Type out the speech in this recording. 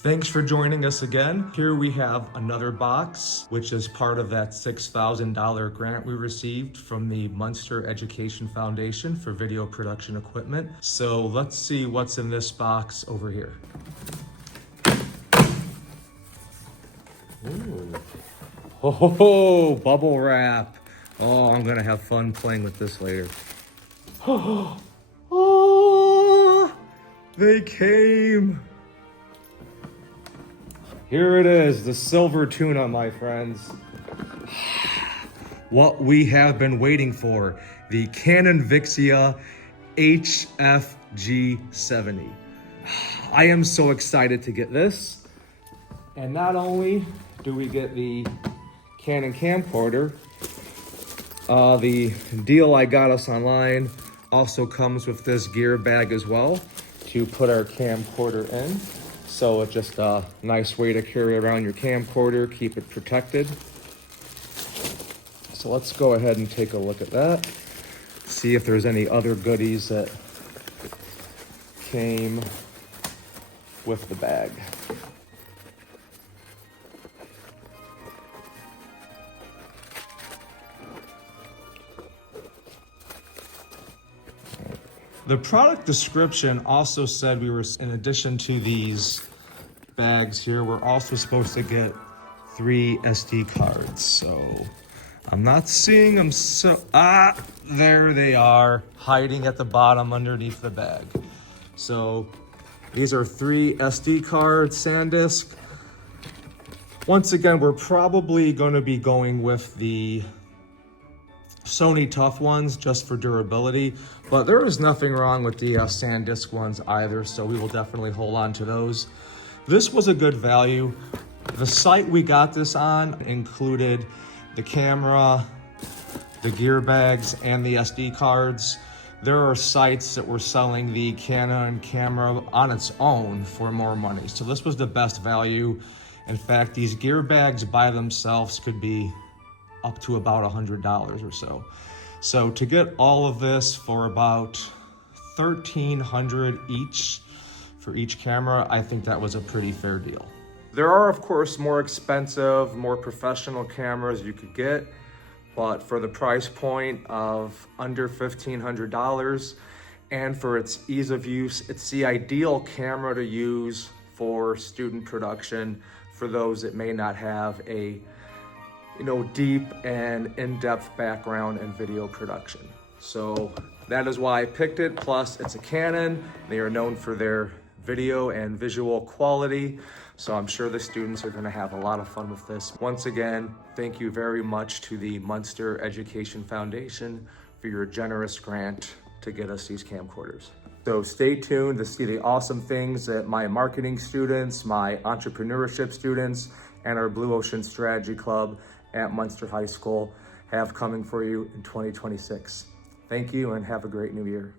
Thanks for joining us again. Here we have another box, which is part of that $6,000 grant we received from the Munster Education Foundation for video production equipment. So let's see what's in this box over here. Ooh. Oh, bubble wrap. Oh, I'm gonna have fun playing with this later. Oh, they came. Here it is, the silver tuna, my friends. What we have been waiting for, the Canon Vixia HFG70. I am so excited to get this. And not only do we get the Canon camcorder, the deal I got us online also comes with this gear bag as well to put our camcorder in. So it's just a nice way to carry around your camcorder, keep it protected. So let's go ahead and take a look at that. See if there's any other goodies that came with the bag. The product description also said we were, in addition to these bags here, we're also supposed to get 3 SD cards. So I'm not seeing them, so, there they are, hiding at the bottom underneath the bag. So these are 3 SD cards, SanDisk. Once again, we're probably gonna be going with the Sony Tough ones just for durability, but there is nothing wrong with the SanDisk ones either, so we will definitely hold on to those. This was a good value. The site we got this on included the camera, the gear bags, and the SD cards. There are sites that were selling the Canon camera on its own for more money, so this was the best value. In fact, these gear bags by themselves could be up to about $100 or so. So to get all of this for about $1,300 each for each camera, I think that was a pretty fair deal. There are, of course, more expensive, more professional cameras you could get, but for the price point of under $1,500 and for its ease of use, it's the ideal camera to use for student production for those that may not have a deep and in-depth background in video production. So that is why I picked it. Plus it's a Canon. They are known for their video and visual quality. So I'm sure the students are gonna have a lot of fun with this. Once again, thank you very much to the Munster Education Foundation for your generous grant to get us these camcorders. So stay tuned to see the awesome things that my marketing students, my entrepreneurship students, and our Blue Ocean Strategy Club at Munster High School have coming for you in 2026. Thank you and have a great new year.